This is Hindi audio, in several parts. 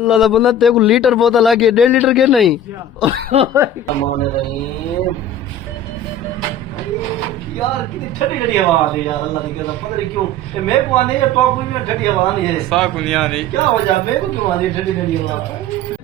अल्लाह दा बंदा तेरे को लीटर बोतल आ गई 1.5 लीटर के नहीं यार कितनी ठंडी ठंडी हवा आ रही है यार। अल्लाह की कसम पता नहीं क्यों मेरे को आने है टॉप में ठंडी हवा नहीं है साफ नहीं आ रही क्या हो जाए मेरे को क्यों आ रही है ठंडी ठंडी हवा।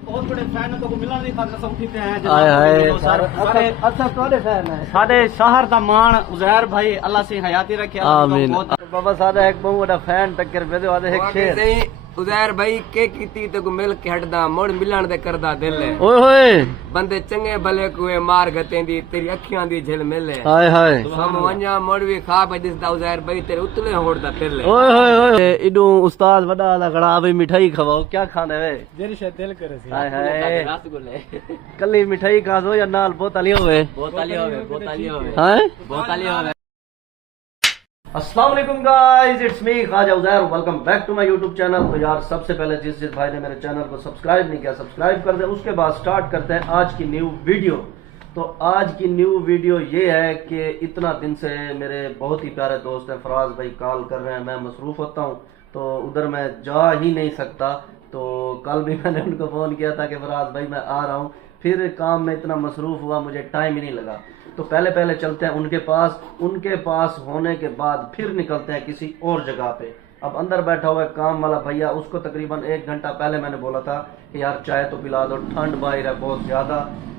बहुत बड़े फैन को मिलना नहीं था कसम उठते हैं अच्छा सारे फैन है सारे शहर दा मान उजैर भाई अल्लाह से हयाती रखे आमीन बाबा सादा एक बहुत बड़ा फैन टक्कर पे दे वादे एक शेर उजैर भाई के कीती ते को मिल के हटदा मोड़ मिलन दे करदा दिल है ओए होए बंदे चंगे भले कुए मार गते दी तेरी अखियां दी झिल मिल है हाय हाय हम वन्या मोड़ भी खा पे दिसदा उजैर भाई तेरे उतले होड़दा दिल है ओए होए होए इडू उस्ताद वडा दा खड़ा भाई मिठाई खवाओ क्या खाने वे जेरी शायद दिल करे सी हाय हाय रसगुल्ले कल्ली मिठाई खा दो या नाल बोतली होवे हां बोतली होवे। अस्सलाम वालेकुम guys it's me Khwaja Uzair welcome back to my YouTube channel. तो यार सबसे पहले जिस भाई ने मेरे चैनल को सब्सक्राइब नहीं किया सब्सक्राइब कर दे। उसके बाद स्टार्ट करते हैं आज की न्यू वीडियो। तो आज की न्यू वीडियो ये है कि इतना दिन से मेरे बहुत ही प्यारे दोस्त हैं फराज भाई कॉल कर रहे हैं, मैं मसरूफ होता हूँ तो उधर मैं जा ही नहीं सकता। तो कल भी मैंने उनको फोन किया था कि फराज भाई मैं आ रहा हूँ, फिर काम में इतना मसरूफ हुआ मुझे टाइम ही नहीं लगा। तो पहले चलते हैं उनके पास होने के बाद फिर निकलते हैं किसी और जगह पे। अब अंदर बैठा हुआ है काम वाला भैया, उसको तकरीबन 1 घंटा पहले मैंने बोला था कि यार चाय तो पिला दो, ठंड बाहर है बहुत ज्यादा।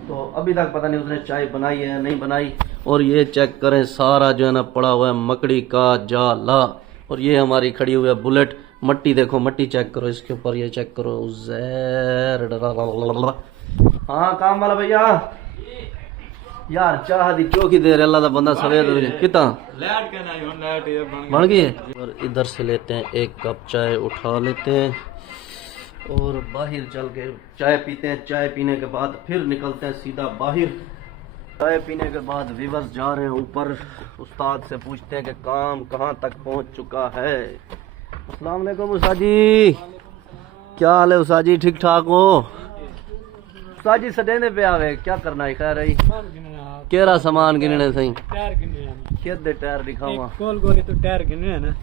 तो अभी तक पता नहीं उसने चाय बनाई है नहीं बनाई। और ये चेक करें सारा जो है ना पड़ा हुआ है मकड़ी का जाला। और ये हमारी खड़ी हुई है बुलेट। मट्टी देखो, मट्टी चेक करो इसके ऊपर, ये चेक करो। हाँ काम वाला भैया यार चाह दी चौकी दे अल्लाह दा बंदा सवेर कितना बन गई है। और इधर से लेते हैं 1 कप चाय उठा लेते हैं और बाहर चल के चाय पीते हैं। चाय पीने के बाद फिर निकलते हैं सीधा बाहर। चाय पीने के बाद व्यूअर्स जा रहे हैं ऊपर, उस्ताद से पूछते हैं कि काम कहाँ तक पहुँच चुका है। अस्सलाम वालेकुम उस्ताद जी, क्या हाल है उस्ताद जी, ठीक ठाक हो? उस्ताद जी सडेने पे आवे क्या करना है खैर है केरा सामान गिनने सही के टायर दिखावा गोल गोली तो टायर गिने है ना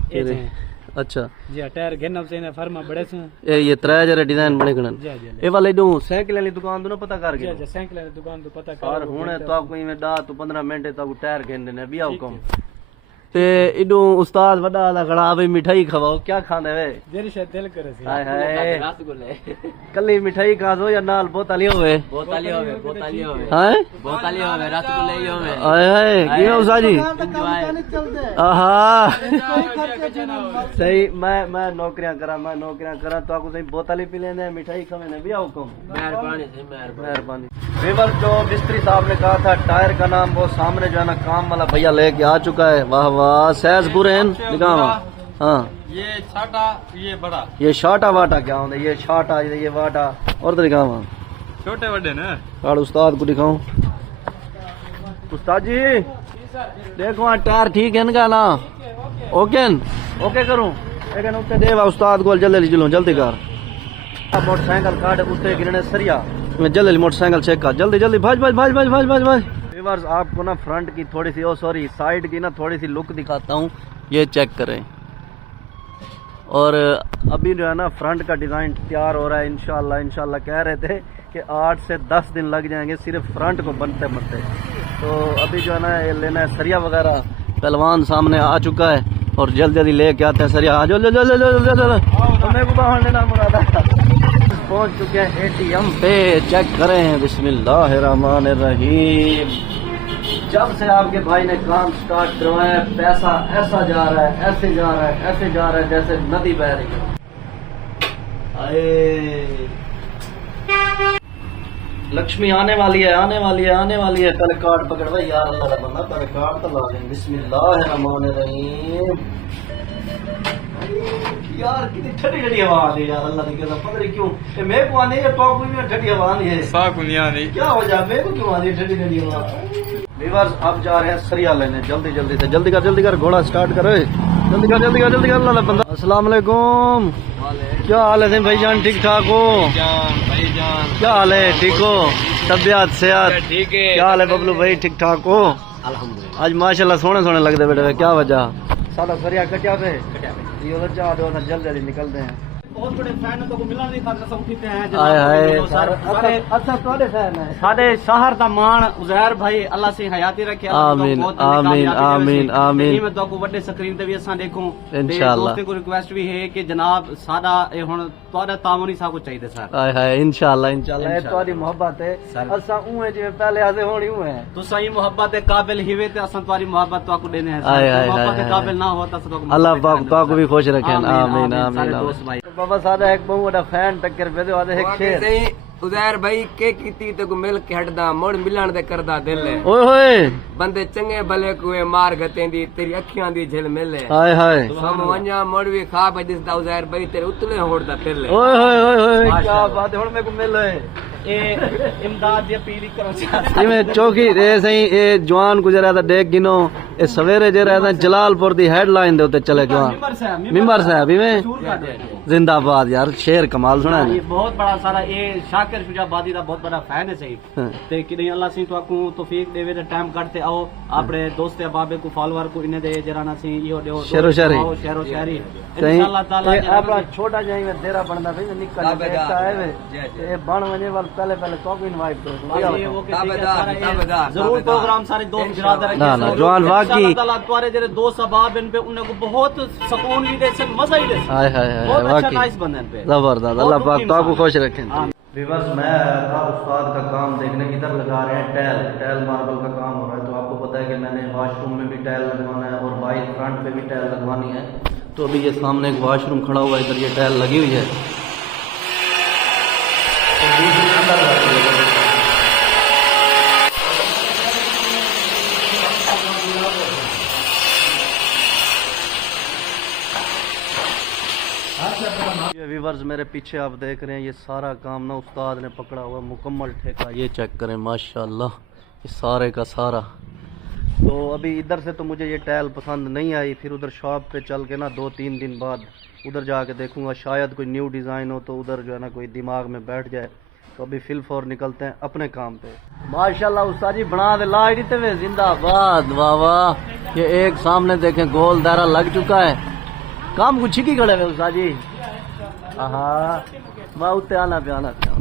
अच्छा जी टायर गिनना चाहिए फर्मा बड़े से ये 3 जरे डिजाइन बने गणन ए वाले दो साइकिल वाली दुकान तो ना पता कर गया जी साइकिल वाली दुकान तो पता कर और हुने तो आपको में 10 तो 15 मिनट तक टायर गिन देने भी आओ कम ते इडू उस्ताद वडा दा खड़ा भाई मिठाई खवाओ क्या खाने वे जेरी शायद दिल करे सी हाय हाय रसगुल्ले कल्ली मिठाई खा दो या नाल बोतली होवे हां बोतली होवे रसगुल्ले ही होवे हाय हाय की हो साजी आहा सही मैं नौकरियां करा तो आपको सही बोतली पी लेने मिठाई खवे ने भी आओ कम मेहरबानी। वेवर जो मिस्त्री साहब ने कहा था टायर का नाम वो सामने जो है ना काम वाला भैया लेके आ चुका है। वाह वाह सहज बुरेन दिखावा। हाँ ये छाटा ये बड़ा ये शाटा वाटा क्या होता है, ये शाटा ये वाटा और तो दिखावा छोटे बड़े ना और उस्ताद को दिखाऊं। उस्ताद जी देखो टायर ठीक है इनका ना ओके करूं लेकिन उत्ते देवा उस्ताद को जल्दी कर मोटरसाइकिल काट उत्ते गिरने सरिया जल्दी मोटरसाइकिल चेक कर जल्दी भाज। व्यूअर्स आपको ना फ्रंट की थोड़ी सी साइड की ना थोड़ी सी लुक दिखाता हूँ, ये चेक करें। और अभी जो है ना फ्रंट का डिजाइन तैयार हो रहा है इंशाल्लाह कह रहे थे कि 8 से 10 दिन लग जाएंगे सिर्फ फ्रंट को बनते। तो अभी जो है ना ये लेना है सरिया वगैरह, पहलवान सामने आ चुका है और जल्दी लेके आते हैं सरिया। मेरे को बाहर लेना मुरादा पहुंच चुके हैं एटीएम पे, चेक करें बिस्मिल्लाहिर्रहमानिर्रहीम। जब से आपके भाई ने काम स्टार्ट करवाया पैसा ऐसा जा रहा है ऐसे जा रहा है जैसे नदी बह रही है। लक्ष्मी आने वाली है पहले कार्ड पकड़ भाई यार अल्लाह का बंदा पहले कार्ड तो ला लें। बिस्मिल्लाहिर्रहमानिर्रहीम। यार कितनी ठंडी ठंडी हवा आ रही है यार। अल्लाह की कसम पता नहीं क्यों मेरे को आने टॉप में ठंडी हवा नहीं है साफ नहीं आ रही क्या हो जाए मेरे को क्यों आ रही है ठंडी ठंडी हवा। व्यूअर्स अब जा रहे हैं सरिया लेने जल्दी कर घोड़ा स्टार्ट करो जल्दी कर अल्लाह बंदा। अस्सलाम वालेकुम, क्या हाल है भाईजान, ठीक ठाक हो? क्या हाल है, ठीक हो? तबियत सेहत ठीक है? क्या हाल है बबलू भाई, ठीक ठाक हो? अल्हम्दुलिल्लाह। आज माशाल्लाह सोने लगते बेटे, क्या वजह? सारा सरिया कटिया पे ये वजह दो ना जल्दी निकलते हैं। बहुत बड़े फैन तो को मिलने की खातिर उठते हैं हाय हाय अच्छा थोड़े फैन है साडे शहर दा मान उजैर भाई अल्लाह से हयाती रखे आमीन आमीन आमीन आमीन मैं तो को बड़े स्क्रीन ते भी असां देखूं इंशाल्लाह दोस्तों को रिक्वेस्ट भी है कि जनाब साडा ए हुन तोड़ा तामन ही सा को चाहिए सर हाय हाय इंशाल्लाह इंशाल्लाह तोड़ी मोहब्बत है असां उए जिवे पहले आसे होनी उए है तो सही मोहब्बत के काबिल हिवे ते असां तोड़ी मोहब्बत तो को देने हैं हाय हाय मोहब्बत के काबिल ना होता तो अल्लाह पाक तो को भी खुश रखे आमीन आमीन सारे दोस्त भाई बाबा सादा एक बहुत बड़ा फैन टक्कर पे दे आदे एक शेर उजैर भाई के कीती ते को मिल के हटदा मुड़ मिलण दे करदा दिल है ओए होए बंदे चंगे भले कुए मार गते दी तेरी अखियां दी झिल मिले हाय हाय हम वन्या मुड़ भी खा बजदा उजैर भाई तेरे उतले होड़दा दिल है ओए होए ओए होए क्या बात है हुन मेरे को मिल है ए इमदाद दी अपील करो चाहता इवें चौकी रे सही ए जवान गुजरा दा देख गिनो ए सवेरे जे रहदा जलालपुर दी हेडलाइन दे उते चले जवान मिंबर साहब इवें जिंदाबाद यार शेर कमाल सुना ये बहुत बड़ा सारा ये शाकिर शुजाबादी का बहुत बड़ा फैन है सही ते कि नहीं अल्लाह सिंह तो तौफीक देवे ते टाइम काटते आओ अपने दोस्त अहबाब को फॉलोअर को इने दे जराना सी इहो देओ शेरो शायरी शेरो शायरी सही इंशाल्लाह ताला आपा छोटा जाई में तेरा बनदा भाई निकल देखता है वे ए बन वने वाल पहले पहले तो को इनवाइट करो ये वो के जरूर प्रोग्राम सारे दोस्त बिरादर ना ना जवान वाकई अल्लाह ताला तुम्हारे जेरे दोस्त अहबाब इन पे उन्हें को बहुत सुकून भी दे से मजा ही दे हाय हाय हाय बहुत अच्छा वाकई नाइस बंदे पे जबरदस्त अल्लाह पाक तो को खुश रखे हाँ। व्यूअर्स मैं आया था उस्ताद का काम देखने इधर लगा रहे हैं टैल मार्बल का काम हो रहा है तो आपको पता है कि मैंने वॉशरूम में भी टाइल लगवाना है और बाइक फ्रंट पे भी टाइल लगवानी है तो अभी ये सामने एक वॉशरूम खड़ा हुआ है इधर ये टाइल लगी हुई है तो दूसरी अंदर लगी हुई है। ये व्यूअर्स मेरे पीछे आप देख रहे हैं ये सारा काम ना उस्ताद ने पकड़ा हुआ मुकम्मल ठेका ये चेक करें माशाल्लाह ये सारे का सारा तो अभी इधर से तो मुझे ये टाइल पसंद नहीं आई फिर उधर शॉप पे चल के ना 2-3 दिन बाद उधर जाके देखूंगा शायद कोई न्यू डिज़ाइन हो तो उधर जो है ना कोई दिमाग में बैठ जाए तो अभी फिल फॉर निकलते हैं अपने काम पे माशाल्लाह उस्ताद जी बना दे ला हुए जिंदाबाद वाह वाह ये एक सामने देखें गोल दायरा लग चुका है काम कुछ ही खड़े हुए उस्ताद जी वाह उत्ते आना पे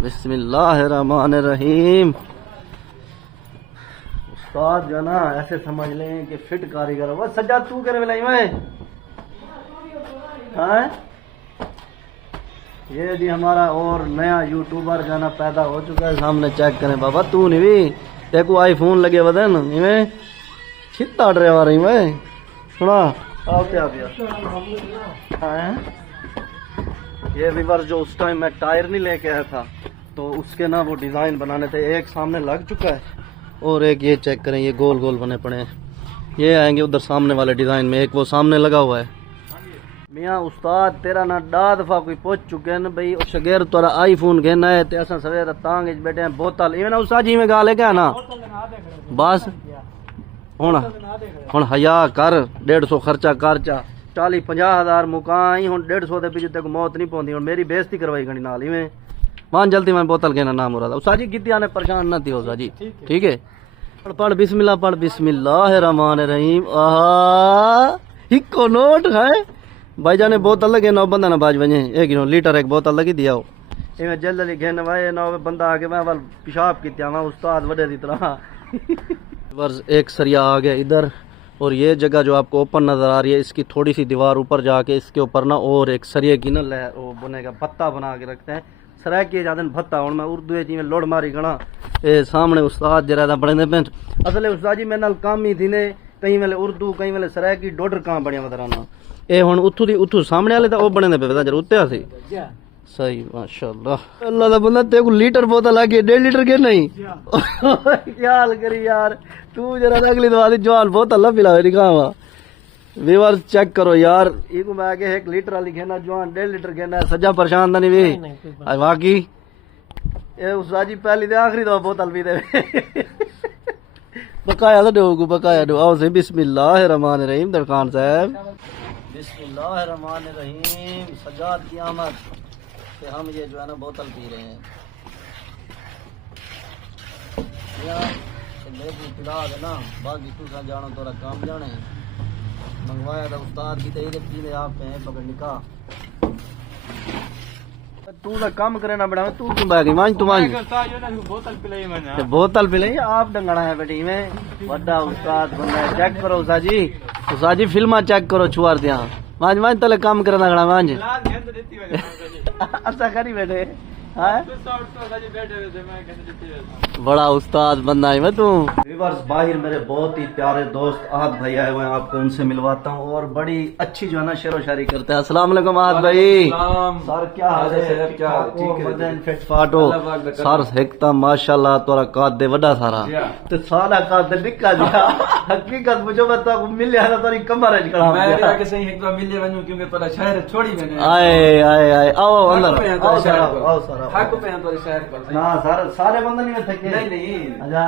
बिस्मिल्लाहिर्रहमानिर्रहीम उस्ताद जो ना ऐसे समझ लें कि फिट कारीगर हो सज्जा तू करे मिलाई मैं हाँ ये जी हमारा और नया यूट्यूबर जो ना पैदा हो चुका है सामने चेक करें बाबा तू नहीं भी देखो आईफोन लगे वदन इवें छित्ता ड्राइवर रही मैं सुना आओ क्या हाँ ये रिवर्स जो उस टाइम मैं टायर नहीं लेके आया था तो उसके ना वो डिज़ाइन बनाने थे एक सामने लग चुका है और एक ये चेक करें ये गोल गोल बने पड़े हैं ये आएंगे उधर सामने वाले डिज़ाइन में एक वो सामने लगा हुआ है मियाँ उस्ताद तेरा ना डा दफा कोई पूछ चुके हैं भाई शगैर तोरा आईफोन घेना है ते असां सवेरे तांग बैठे हैं बोतल इवें ना उस्ताद जी में गाल है क्या ना बस हुन हया कर 150 खर्चा करचा 40-50 हज़ार मुकाई हूँ 150 के पीछे तक मौत नहीं पहुंची हूँ मेरी बेइज्जती करवाई गणी नाल इवें मान जल्दी मैं बोतल कहना नाम हो रहा था उस्ताद जी कितनी आने परेशान ना थी उस्ताद जी ठीक है पढ़ बिस्मिल्लाह पढ़ बिस्मिल्लाहिर्रहमानिर्रहीम आहा हिको नोट है भाईजान ने बोतल लगे नौ बंदा ना बाज वजे एक लीटर एक बोतल लगी दिया इवें जल्दी घेन वाए नौ बंदा आके मैं वाल पेशाब किया वहां उस्ताद वडे की तरह वर्ष एक सरिया आ गया इधर और ये जगह जो आपको ओपन नजर आ रही है इसकी थोड़ी सी दीवार ऊपर जाके इसके ऊपर ना और एक सरिये की ना वो बनेगा भत्ता बना के रखते हैं सराय किए जाते हैं भत्ता हूँ मैं उर्दू जी में लोड़ मारी गणा ये सामने उस्ताद जरा बड़े पेंट असल उस्ताद जी मेरे नाल काम ही थी ने कई वेले उर्दू कई वेले सराय की डोडर काम बनिया वधराना ए हुन उथू सामने वाले ओ बने पे जरा उत्ते सी सही माशाल्लाह अल्लाह दा बंदा ते को लीटर बोतल आ गई 1.5 लीटर के नहीं क्या हाल करी यार तू जरा अगली दवा दी जवान बोतल पिलावे दिखावा व्यूअर्स चेक करो यार इको मैं आगे 1 लीटर वाली घेना जवान 1.5 लीटर घेना सजा परेशान नहीं वे वाकई ए उस्ताद जी पहली ते आखिरी दवा बोतल पी दे बकाया दो को बकाया दो आओ से बिस्मिल्लाहिर्रहमानिर्रहीम दरखान साहब बिस्मिल्लाहिर्रहमानिर्रहीम सजाद की आमद कि हम ये जो है ना बोतल पी रहे हैं पिला देना बाकी तू सा जानो तोरा काम जाने मंगवाया था उस्ताद की तेरे पीने आप पे पकड़ निकाह तू तो काम करे ना बड़ा तू क्यों बैग मांझ तू मांझ बोतल पिलाई मैंने ते बोतल पी ली आप डंगना है बेटी में बड़ा उस्ताद बंदा है चेक करो उस्ताद जी फिल्मा चेक करो छुआर दिया मांझ मांझ तले काम करना गड़ा मांझ अच्छा करी बैठे हाँ बड़ा उस्ताद बंदा है मैं तू व्यूअर्स बाहर मेरे बहुत ही प्यारे दोस्त आहत भाई आए हुए हैं आपको उनसे मिलवाता हूँ और बड़ी अच्छी जो है ना शेरो शायरी करते हैं। अस्सलाम वालेकुम आहत भाई सर क्या हाल है क्या फिट फाट हो सर हेकता माशाल्लाह तोरा काद दे वड्डा सारा तो सारा काद दे निका दिया हकीकत मुझे बता मिल ना तोरी कमर है कड़ा मैं के सही एक बार मिल वणू क्योंकि तोरा शहर छोड़ी मैंने आए आए आए आओ अंदर आओ सर हक पे तोरे शहर पर ना सर सारे बंदे नहीं थके नहीं अच्छा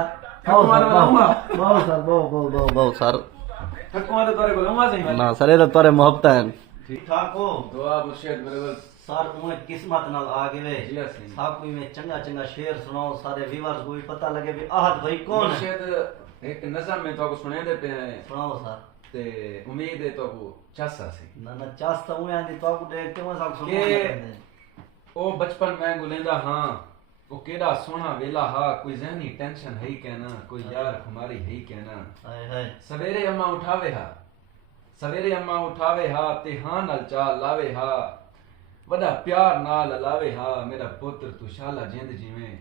बहुत सर हक तोरे को उमा सही ना सर ये तो तोरे मोहब्बत है ठीक ठाक हो दुआ मुर्शिद बराबर सर उन्हें किस्मत नाल आगे वे जी सही साहब कोई में चंगा चंगा शेर सुनाओ सारे व्यूअर्स को भी पता लगे भी आहत भाई कौन है मुर्शिद एक नज़म में तो को सुने दे पे हैं सुनाओ सर ते उम्मीद है तो को चासा सी ना चास्ता हुए आंदी तो को देख के मैं सब सुनो ओ बचपन में गुलेंदा हां ओ केड़ा सोना वेला हा कोई जहनी टेंशन है ही कहना कोई यार हमारी है ही कहना हाय हाय सवेरे अम्मा उठावे हा ते हां नाल चा लावे हा वड़ा प्यार नाल लावे हा मेरा पुत्र तू शाला जिंद जीवे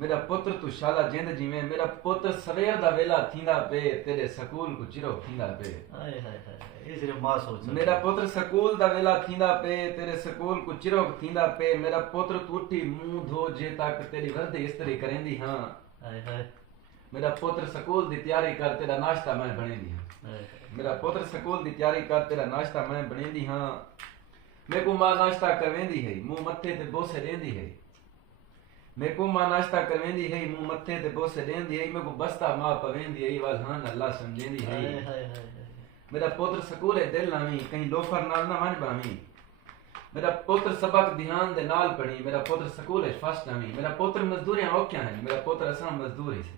मेरा पुत्र तू शाला जिंद जीवे मेरा पुत्र सवेर दा वेला थींदा पे तेरे स्कूल को चिरो थींदा पे हाय हाय हाय ये सिर्फ मां सोच मेरा पुत्र स्कूल दा वेला थींदा पे तेरे स्कूल को चिरो थींदा पे मेरा पुत्र तू उठी मुंह धो जे तक तेरी वर्दी इस्त्री करेंदी हां हाय हाय मेरा पुत्र स्कूल दी तैयारी कर तेरा नाश्ता मैं बनेंदी हां मेरा पुत्र स्कूल दी तैयारी कर तेरा नाश्ता मैं बनेंदी हां मेरे को मां नाश्ता करवेंदी है मुंह मत्थे ते बोसे देंदी है मेरे को मां नाश्ता करवेंदी है मुंह मत्थे ते बोसे देंदी है मेरे को बस्ता मां पवेंदी है वाल हां अल्लाह समझेंदी है मेरा पुत्र स्कूल है दिल नामी कहीं लोफर नाल ना मन बामी मेरा पुत्र सबक ध्यान दे नाल पढ़ी मेरा पुत्र स्कूल है फर्स्ट नामी मेरा पुत्र मजदूरियां औक्या हैं मेरा पुत्र असां मजदूरी से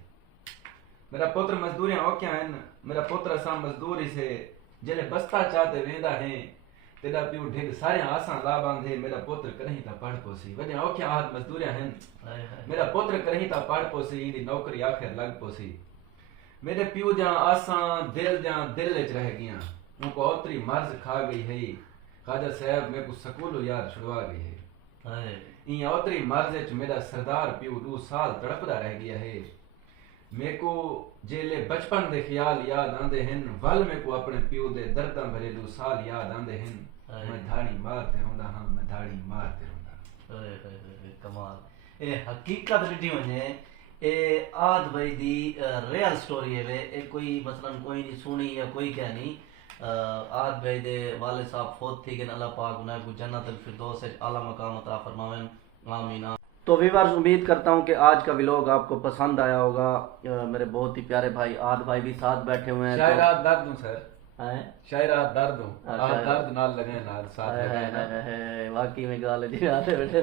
मेरा पुत्र मजदूरियां औक्या हैं मेरा पुत्र असां मजदूरी से जेले बस्ता चाहते वेंदा है तेरा पियो ढेग सारे आसां ला बांधे मेरा पुत्र करही ता पढ़ पोसी वने औक्या हाथ मजदूरियां हैं मेरा पुत्र करही ता पढ़ पोसी इंदी नौकरी आखिर लग पोसी मेरे पियो जा आसां दिल विच रह गया उनको ओतरी मर्ज खा गई है खाजा साहब मेरे को स्कूल यार छुड़वा गई है इन ओतरी मर्ज विच मेरा सरदार पियो 2 साल तड़पदा रह गया है मेरे को जेले बचपन दे ख्याल याद आंदे हैं वल मेरे को अपने पियो दे दर्दां भरे 2 साल याद आंदे हैं मैं धाड़ी मारते होंदा हां मैं धाड़ी मारते होंदा कमाल ए हकीकत ॾिठी वञे ए आद भाई दी रियल स्टोरी है वे ए कोई मसलन कोई नहीं सुनी या कोई क्या नहीं आद भाई दे वाले साहब फौत थी कि अल्लाह पाक उन्हें को जन्नत अल फिरदौस से आला मकाम अता फरमावें आमीन। तो व्यूअर्स उम्मीद करता हूं कि आज का व्लॉग आपको पसंद आया होगा। मेरे बहुत ही प्यारे भाई आद भाई भी साथ बैठे हुए हैं शायद रात दर्द हूं सर हैं शायद दर्द हूं दर्द नाल लगे नाल साथ है वाकई में गाल जी आते बैठे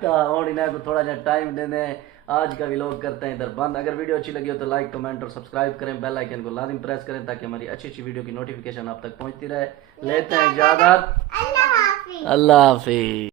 तो और इन्हें को थोड़ा सा टाइम देने आज का व्लॉग करते हैं इधर बंद। अगर वीडियो अच्छी लगी हो तो लाइक कमेंट और सब्सक्राइब करें बेल आइकन को लाजिम प्रेस करें ताकि हमारी अच्छी अच्छी वीडियो की नोटिफिकेशन आप तक पहुंचती रहे। लेते हैं इजाजत अल्लाह हाफिज।